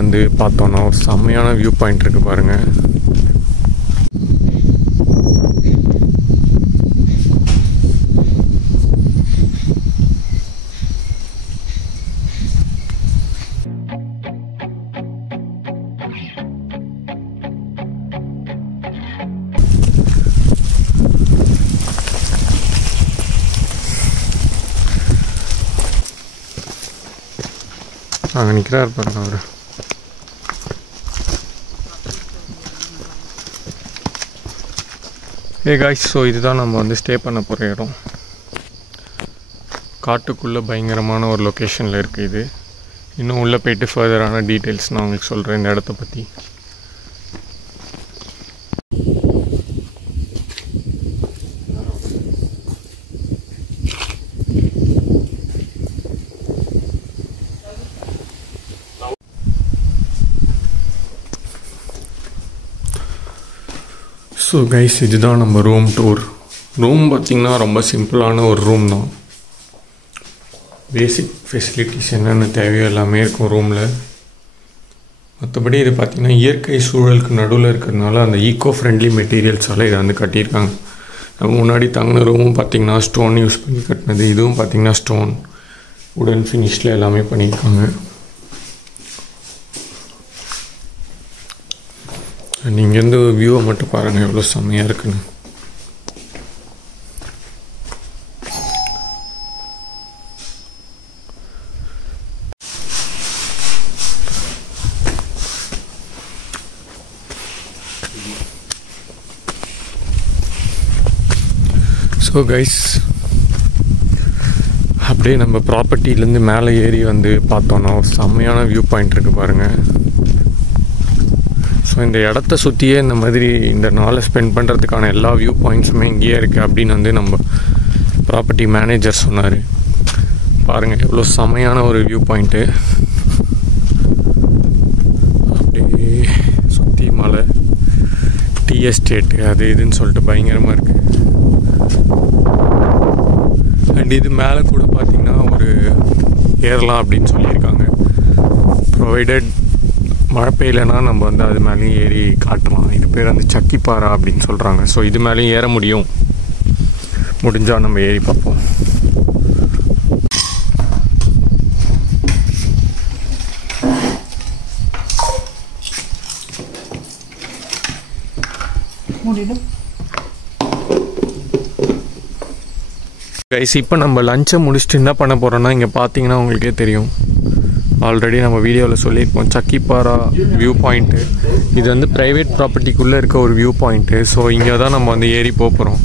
வந்து பார்த்தோன்னா ஒரு செம்மையான வியூ பாயிண்ட் இருக்குது பாருங்கள். அங்கே நிற்கிறார் பாருங்க அவர். காய்ஸ், ஸோ இதுதான் நம்ம வந்து ஸ்டே பண்ண போகிற இடம். காட்டுக்குள்ளே பயங்கரமான ஒரு லொக்கேஷனில் இருக்குது இது. இன்னும் உள்ளே போய்ட்டு ஃபர்தரான டீட்டெயில்ஸ் நான் உங்களுக்கு சொல்கிறேன் இந்த இடத்த பற்றி. ஸோ கைஸ், இதுதான் நம்ம ரூம் டூர். ரூம் பார்த்திங்கன்னா ரொம்ப சிம்பிளான ஒரு ரூம் தான். பேசிக் ஃபெசிலிட்டிஸ் என்னென்ன தேவையோ எல்லாமே இருக்கும் ரூமில். மற்றபடி இது பார்த்திங்கன்னா இயற்கை சூழலுக்கு நடுவில் இருக்கிறதுனால அந்த ஈக்கோ ஃப்ரெண்ட்லி மெட்டீரியல்ஸால் இதை வந்து கட்டியிருக்காங்க. நம்ம முன்னாடி தங்கின ரூமும் பார்த்திங்கன்னா ஸ்டோன் யூஸ் பண்ணி கட்டினது. இதுவும் பார்த்திங்கன்னா ஸ்டோன் உடன் ஃபினிஷில் எல்லாமே பண்ணியிருக்காங்க. நீங்கள் எந்த வியூவை மட்டும் பாருங்கள் எவ்வளோ செம்மையாக இருக்குன்னு. ஸோ கைஸ், அப்படியே நம்ம ப்ராப்பர்ட்டிலேருந்து மேலே ஏறி வந்து பார்த்தோன்னா ஒரு செம்மையான வியூ பாயிண்ட் இருக்குது பாருங்கள். ஸோ இந்த இடத்த சுற்றியே இந்த மாதிரி இந்த நாளை ஸ்பெண்ட் பண்ணுறதுக்கான எல்லா வியூ பாயிண்ட்ஸுமே இங்கேயே இருக்குது அப்படின்னு வந்து நம்ம ப்ராப்பர்ட்டி மேனேஜர் சொன்னார். பாருங்கள் எவ்வளோ செமையான ஒரு வியூ பாயிண்ட்டு. அப்படியே சுற்றி மலை, டீ எஸ்டேட்டு, அது இதுன்னு சொல்லிட்டு பயங்கரமாக இருக்குது. அண்ட் இது மேலே கூட பார்த்திங்கன்னா ஒரு ஏறலாம் அப்படின்னு சொல்லியிருக்காங்க. ப்ரொவைடட் மழை பெய்யலைன்னா நம்ம வந்து அது மேலேயும் ஏறி காட்டலாம். இது பேர் வந்து சக்கிப்பாரா அப்படின்னு சொல்கிறாங்க. ஸோ இது மேலேயும் ஏற முடியும். முடிஞ்சால் நம்ம ஏறி பார்ப்போம். கைஸ், இப்போ நம்ம லஞ்சை முடிச்சுட்டு என்ன பண்ண போகிறோன்னா, இங்கே பார்த்தீங்கன்னா உங்களுக்கே தெரியும், ஆல்ரெடி நம்ம வீடியோவில் சொல்லியிருப்போம், சக்கிப்பாரா வியூ பாயிண்ட்டு. இது வந்து ப்ரைவேட் ப்ராப்பர்ட்டிக்குள்ளே இருக்க ஒரு வியூ பாயிண்ட்டு. ஸோ இங்கே தான் நம்ம வந்து ஏறி போகிறோம்.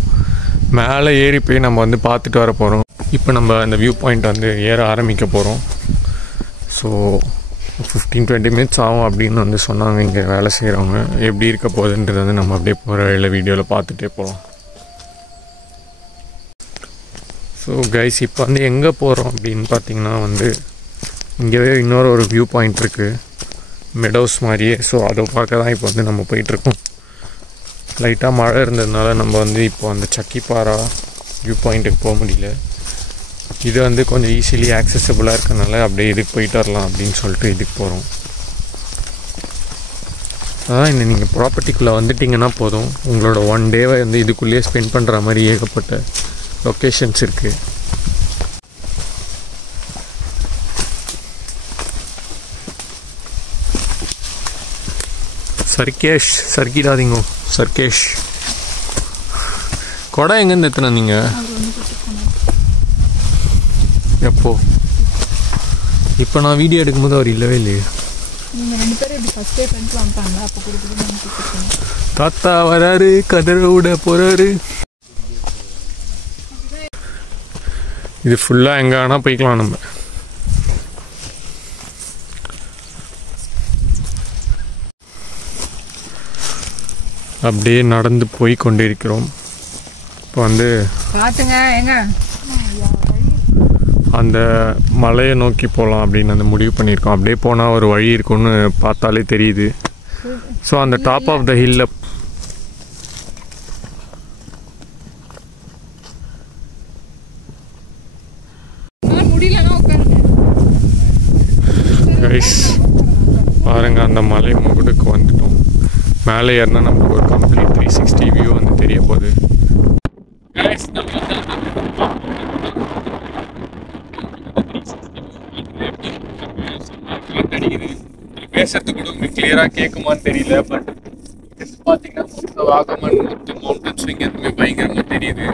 மேலே ஏறி போய் நம்ம வந்து பார்த்துட்டு வர போகிறோம். இப்போ நம்ம அந்த வியூ பாயிண்ட் வந்து ஏற ஆரம்பிக்க போகிறோம். ஸோ 15-20 மினிட்ஸ் ஆகும் அப்படின்னு வந்து சொன்னாங்க இங்கே வேலை செய்கிறவங்க. எப்படி இருக்க போகுதுன்றது வந்து நம்ம அப்படியே போகிற இல்லை வீடியோவில் பார்த்துட்டே போகலாம். ஸோ கைஸ், இப்போ வந்து எங்கே போகிறோம் அப்படின்னு பார்த்தீங்கன்னா வந்து இங்கேவே இன்னொரு ஒரு வியூ பாயிண்ட் இருக்குது, மெடோஸ் மாதிரியே. ஸோ அதை பார்க்க தான் இப்போ வந்து நம்ம போயிட்டுருக்கோம். லைட்டாக மழை இருந்ததுனால நம்ம வந்து இப்போ அந்த சக்கிப்பாரா வியூ பாயிண்ட்டுக்கு போக முடியல. இது வந்து கொஞ்சம் ஈஸிலி ஆக்சசபிளாக இருக்கனால அப்படியே இதுக்கு போயிட்டு வரலாம் அப்படின்னு சொல்லிட்டு இதுக்கு போகிறோம். அதான் இன்னும் நீங்கள் ப்ராப்பர்ட்டிக்குள்ளே வந்துட்டிங்கன்னா போதும், உங்களோட 1 டேவை வந்து இதுக்குள்ளேயே ஸ்பெண்ட் பண்ணுற மாதிரி ஏகப்பட்ட லொக்கேஷன்ஸ் இருக்குது. சர்க்கேஷ், சர்க்கிடாதீங்கோ சர்க்கேஷ். கொடை எங்கேருந்து எத்தனை நீங்கள்? எப்போ? இப்போ நான் வீடியோ எடுக்கும்போது அவர் இல்லவே இல்லையே. தாத்தா வராரு, கதற விட போறாரு. இது ஃபுல்லாக எங்கே வேணால் போய்க்கலாம் நம்ம. அப்படியே நடந்து போய் கொண்டிருக்கிறோம். இப்போ வந்து அந்த மலையை நோக்கி போகலாம் அப்படின்னு வந்து முடிவு பண்ணியிருக்கோம். அப்படியே போனால் ஒரு வழி இருக்குன்னு பார்த்தாலே தெரியுது. ஸோ அந்த டாப் ஆஃப் த ஹில்ல பாருங்கள், அந்த மலை முகடுக்கு வந்துட்டோம். மேலே ஏறினா நமக்கு ஒரு கம்ப்ளீட் 360 வியூ வந்து தெரிய போகுது. பேசுறது கூட உங்களுக்கு கிளியராக கேட்குமான்னு தெரியல. பட் பார்த்தீங்கன்னா வாகமன் மவுண்டன்ஸ் இங்கே எதுவுமே பயங்கரமாக தெரியுது.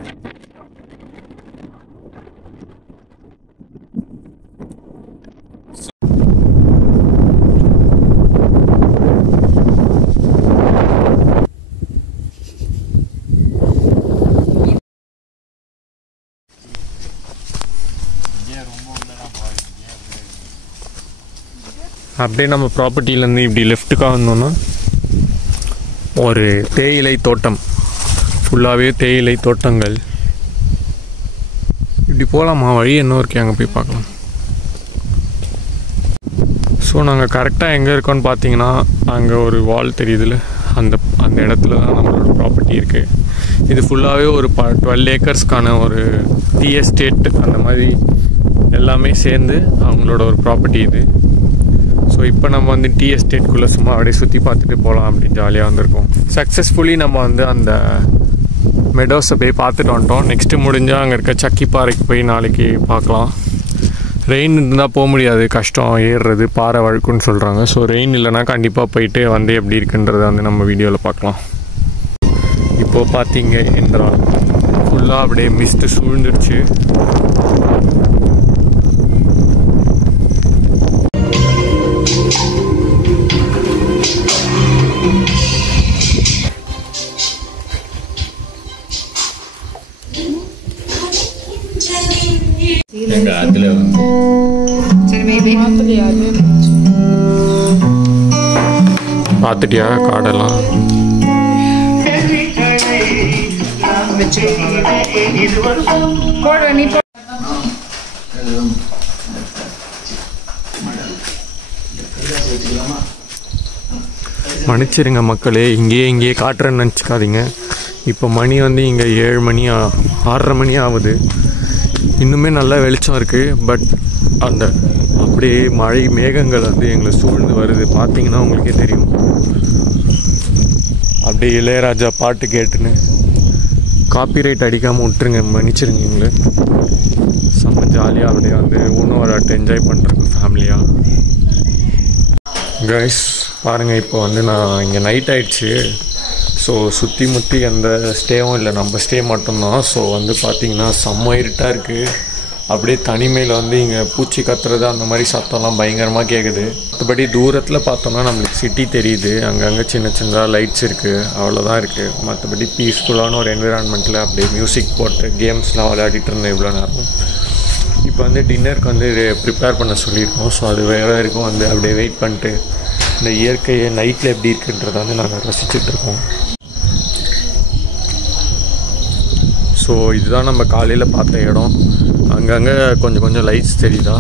அப்படியே நம்ம ப்ராப்பர்ட்டியிலேருந்து இப்படி லெஃப்ட்டுக்காக வந்தோன்னா ஒரு தேயிலை தோட்டம், ஃபுல்லாகவே தேயிலை தோட்டங்கள். இப்படி போகலாமா? வழி என்ன இருக்கு, அங்கே போய் பார்க்கலாம். ஸோ நாங்கள் கரெக்டாக எங்கே இருக்கோன்னு பார்த்தீங்கன்னா, அங்கே ஒரு வால் தெரியுதுல்ல, அந்த இடத்துல தான் நம்மளோட ப்ராப்பர்ட்டி இருக்குது. இது ஃபுல்லாகவே ஒரு 12 ஏக்கர்ஸ்க்கான ஒரு டீ எஸ்டேட், அந்த மாதிரி எல்லாமே சேர்ந்து அவங்களோட ஒரு ப்ராப்பர்ட்டி இது. ஸோ இப்போ நம்ம வந்து டீ எஸ்டேட்குள்ளே சும்மா அப்படியே சுற்றி பார்த்துட்டு போகலாம் அப்படின்னு ஜாலியாக வந்திருக்கோம். சக்ஸஸ்ஃபுல்லி நம்ம வந்து அந்த மெடோஸை போய் பார்த்துட்டு வந்துட்டோம். நெக்ஸ்ட்டு முடிஞ்சால் அங்கே இருக்க சக்கிப்பாறைக்கு போய் நாளைக்கு பார்க்கலாம். ரெயின் இருந்தால் போக முடியாது, கஷ்டம் ஏறுறது, பாறை வழுக்குன்னு சொல்கிறாங்க. ஸோ ரெயின் இல்லைனா கண்டிப்பாக போயிட்டு வந்து எப்படி இருக்குன்றதை வந்து நம்ம வீடியோவில் பார்க்கலாம். இப்போது பார்த்தீங்க இந்த ஃபுல்லாக அப்படியே மிஸ்ட்டு சூழ்ந்துருச்சு. அதுல பார்த்துட்டியா காடெல்லாம்? மன்னிச்சிருங்க மக்களே, இங்கேயே காட்டுறேன்னு நினச்சிக்காதீங்க. இப்போ மணி வந்து இங்கே 7 மணி 6:30 மணி ஆகுது. இன்னுமே நல்லா வெளிச்சம் இருக்குது. பட் அந்த அப்படியே மழை மேகங்கள் வந்து எங்களை சூழ்ந்து வருது. பார்த்தீங்கன்னா உங்களுக்கே தெரியும். அப்படியே இளையராஜா பாட்டு கேட்டுன்னு காப்பிரைட் அடிக்காமல் விட்டுருங்க, மன்னிச்சிருங்க. எங்களை செம்ம ஜாலியாக அப்படியே வந்து உணவராட்டு என்ஜாய் பண்ணுறேங்க ஃபேமிலியாக. கைஸ் பாருங்கள், இப்போ வந்து நான் இங்கே நைட் ஆகிடுச்சு. ஸோ சுற்றி முற்றி எந்த ஸ்டேவும் இல்லை, நம்ம ஸ்டே மட்டும்தான். ஸோ வந்து பார்த்திங்கன்னா செம்ம இருட்டாக இருக்குது. அப்படியே தனிமையில் வந்து இங்கே பூச்சி கத்துறது அந்த மாதிரி சத்தம்லாம் பயங்கரமாக கேட்குது. மற்றபடி தூரத்தில் பார்த்தோம்னா நம்மளுக்கு சிட்டி தெரியுது. அங்கங்கே சின்ன சின்னதாக லைட்ஸ் இருக்குது, அவ்வளோதான் இருக்குது. மற்றபடி பீஸ்ஃபுல்லான ஒரு என்விரான்மெண்ட்டில் அப்படியே மியூசிக் போட்டு கேம்ஸ்லாம் விளையாடிட்டு இருந்தேன் இவ்வளோ நேரம். இப்போ வந்து டின்னருக்கு வந்து ப்ரிப்பேர் பண்ண சொல்லியிருக்கோம். ஸோ அது வேறு வரைக்கும் வந்து அப்படியே வெயிட் பண்ணிட்டு இந்த இயற்கையை நைட்டில் எப்படி இருக்குன்றதை வந்து நாங்கள் ரசிச்சுட்ருக்கோம். ஸோ இதுதான் நம்ம காலையில் பார்த்த இடம். அங்கங்கே கொஞ்சம் லைட்ஸ் தெரியுதா,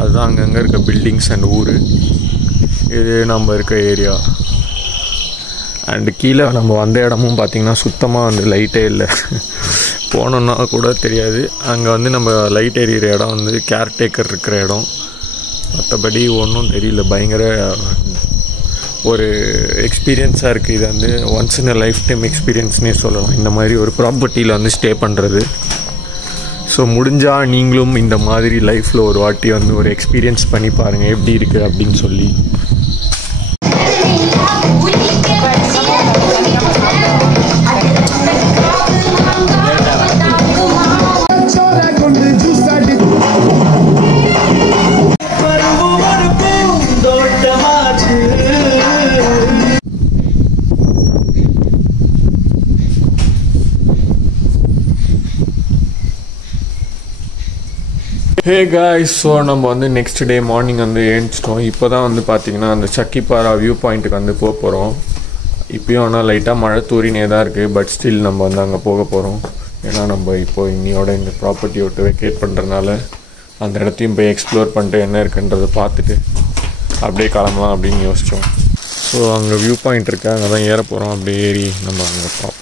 அதுதான் அங்கங்கே இருக்க பில்டிங்ஸ் அண்ட் ஊர். இது நம்ம இருக்க ஏரியா. அண்டு கீழே நம்ம வந்த இடமும் பார்த்திங்கன்னா சுத்தமாக வந்து லைட்டே இல்லை. போனோன்னா கூட தெரியாது. அங்கே வந்து நம்ம லைட் எரியிற இடம் வந்து கேர்டேக்கர் இருக்கிற இடம். மற்றபடி ஒன்றும் தெரியல. பயங்கர ஒரு எக்ஸ்பீரியன்ஸாக இருக்குது. இது வந்து once in a lifetime எக்ஸ்பீரியன்ஸ்னே சொல்லலாம், இந்த மாதிரி ஒரு ப்ராப்பர்ட்டியில் வந்து ஸ்டே பண்ணுறது. ஸோ முடிஞ்சால் நீங்களும் இந்த மாதிரி லைஃப்பில் ஒரு வாட்டி வந்து ஒரு எக்ஸ்பீரியன்ஸ் பண்ணி பாருங்கள் எப்படி இருக்குது அப்படின்னு சொல்லி. ஹே காய்ஸ், ஸோ நம்ம வந்து நெக்ஸ்ட் டே மார்னிங் வந்து ஏஞ்சிட்டோம். இப்போ தான் வந்து பார்த்திங்கன்னா அந்த சக்கிப்பாரா வியூ பாயிண்ட்டுக்கு வந்து போக போகிறோம். இப்போயும் ஆனால் லைட்டாக மழை தூரினே தான் இருக்குது. பட் ஸ்டில் நம்ம வந்து அங்கே போக போகிறோம். ஏன்னா நம்ம இப்போது இன்னையோட இந்த ப்ராப்பர்ட்டி விட்டு வெக்கேட் பண்ணுறதுனால அந்த இடத்தையும் போய் எக்ஸ்ப்ளோர் பண்ணிட்டு என்ன இருக்குன்றதை பார்த்துட்டு அப்படியே கிளம்பலாம் அப்படின்னு யோசித்தோம். ஸோ அங்கே வியூ பாயிண்ட் இருக்குது, அங்கே தான் ஏற போகிறோம். அப்படியே ஏறி நம்ம அங்கே பார்ப்போம்.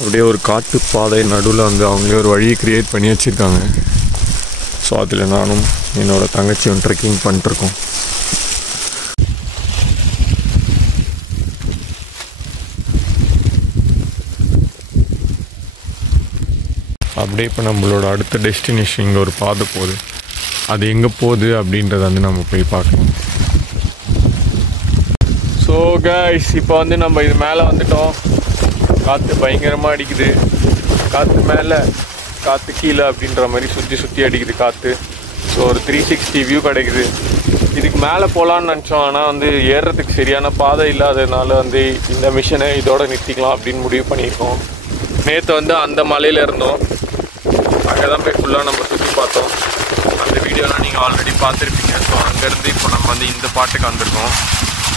அப்படியே ஒரு காட்டு பாதை நடுவில் வந்து அவங்களே ஒரு வழியை க்ரியேட் பண்ணி வச்சுருக்காங்க. ஸோ அதில் நானும் என்னோடய தங்கச்சியும் ட்ரெக்கிங் பண்ணிட்டுருக்கோம். அப்படியே இப்போ நம்மளோட அடுத்த டெஸ்டினேஷன் இங்கே ஒரு பாதை போகுது. அது எங்கே போகுது அப்படின்றத வந்து நம்ம போய் பார்க்கலாம். ஸோ கைஸ், இப்போ வந்து நம்ம இது மேலே வந்துட்டோம். காற்று பயங்கரமாக அடிக்குது. காற்று மேலே காற்று கீழே அப்படின்ற மாதிரி சுற்றி அடிக்குது காற்று. ஸோ ஒரு 360 வியூ கிடைக்குது. இதுக்கு மேலே போகலான்னு நினச்சோம். ஆனால் வந்து ஏறுறதுக்கு சரியான பாதை இல்லாததுனால வந்து இந்த மிஷனை இதோட நிறுத்திக்கலாம் அப்படின்னு முடிவு பண்ணியிருக்கோம். நேற்று வந்து அந்த மலையில் இருந்தோம். அங்கே தான் போய் ஃபுல்லாக நம்ம சுற்றி பார்த்தோம். அந்த வீடியோலாம் நீங்கள் ஆல்ரெடி பார்த்துருப்பீங்க. ஸோ அங்கேருந்து இப்போ நம்ம வந்து இந்த பாட்டுக்கு வந்திருக்கோம்.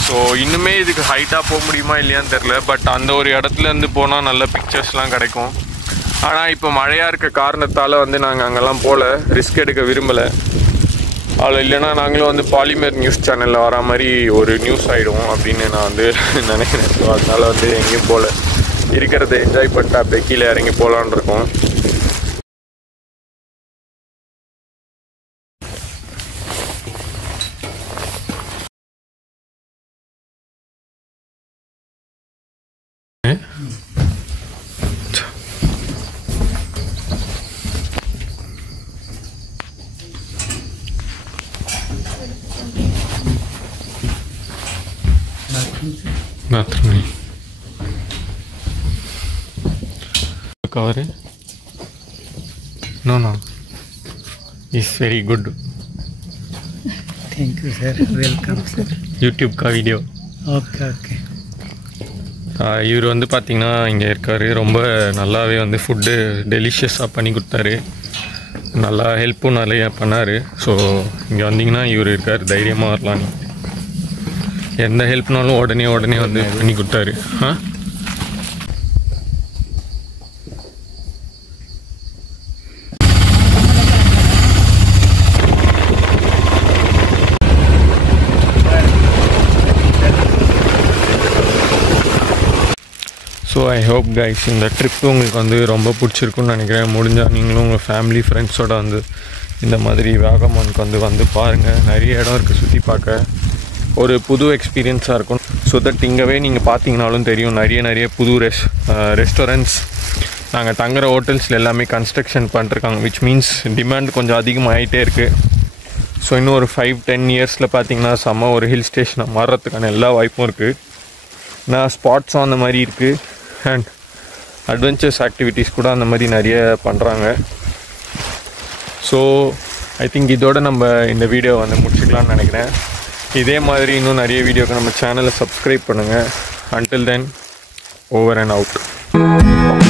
ஸோ இன்னுமே இதுக்கு ஹைட்டாக போக முடியுமா இல்லையான்னு தெரில. பட் அந்த ஒரு இடத்துலேருந்து போனால் நல்ல பிக்சர்ஸ்லாம் கிடைக்கும். ஆனால் இப்போ மழையாக இருக்க காரணத்தால் வந்து நாங்கள் அங்கெல்லாம் போகல, ரிஸ்க் எடுக்க விரும்பலை. அதில் இல்லைன்னா நாங்களும் வந்து பாலிமர் நியூஸ் சேனலில் வர மாதிரி ஒரு நியூஸ் ஆகிடுவோம் அப்படின்னு நான் வந்து நினைக்கிறேன். ஸோ அதனால் வந்து எங்கேயும் போகல, இருக்கிறத என்ஜாய் பண்ணிட்டு அப்படியே கீழே இறங்கி போகலான்னு இருக்கோம். Cover it? No. It's very good. Thank you, sir. Welcome, sir. YouTube का வீடியோ. Okay. இவர் வந்து பார்த்தீங்கன்னா இங்கே இருக்கார். ரொம்ப நல்லாவே வந்து ஃபுட்டு டெலிஷியஸாக பண்ணி கொடுத்தாரு. நல்லா ஹெல்ப்பும் நிறைய பண்ணார். ஸோ இங்கே வந்தீங்கன்னா இவர் இருக்கார், தைரியமாக வரலாம். எந்த ஹெல்ப்னாலும் உடனே வந்து பண்ணி கொடுத்தாரு. ஸோ ஐ ஹோப் கைஸ் இந்த ட்ரிப்பு உங்களுக்கு வந்து ரொம்ப பிடிச்சிருக்குன்னு நினைக்கிறேன். முடிஞ்சால் நீங்களும் உங்கள் ஃபேமிலி ஃப்ரெண்ட்ஸோடு வந்து இந்த மாதிரி வாகமானுக்கு வந்து பாருங்கள். நிறைய இடம் இருக்குது சுற்றி பார்க்க. ஒரு புது எக்ஸ்பீரியன்ஸாக இருக்கும். ஸோ தட் இங்கேவே நீங்கள் பார்த்தீங்கனாலும் தெரியும், நிறைய புது ரெஸ்டாரண்ட்ஸ், நாங்கள் தங்குற ஹோட்டல்ஸில் எல்லாமே கன்ஸ்ட்ரக்ஷன் பண்ணிருக்காங்க. விச் மீன்ஸ் டிமாண்ட் கொஞ்சம் அதிகமாகிட்டே இருக்குது. ஸோ இன்னும் ஒரு 5-10 இயர்ஸில் பார்த்தீங்கன்னா செம்ம ஒரு ஹில் ஸ்டேஷனை மாறுறதுக்கான எல்லா வாய்ப்பும் இருக்குது. நான் ஸ்பாட்ஸும் அந்த மாதிரி இருக்குது. அண்ட் அட்வென்ச்சர்ஸ் ஆக்டிவிட்டீஸ் கூட அந்த மாதிரி நிறைய பண்ணுறாங்க. ஸோ ஐ திங்க் இதோட நம்ம இந்த வீடியோ வந்து முடிச்சுக்கலான்னு நினைக்கிறேன். இதே மாதிரி இன்னும் நிறைய வீடியோக்கு நம்ம சேனலை சப்ஸ்கிரைப் பண்ணுங்கள். Until then, over and out.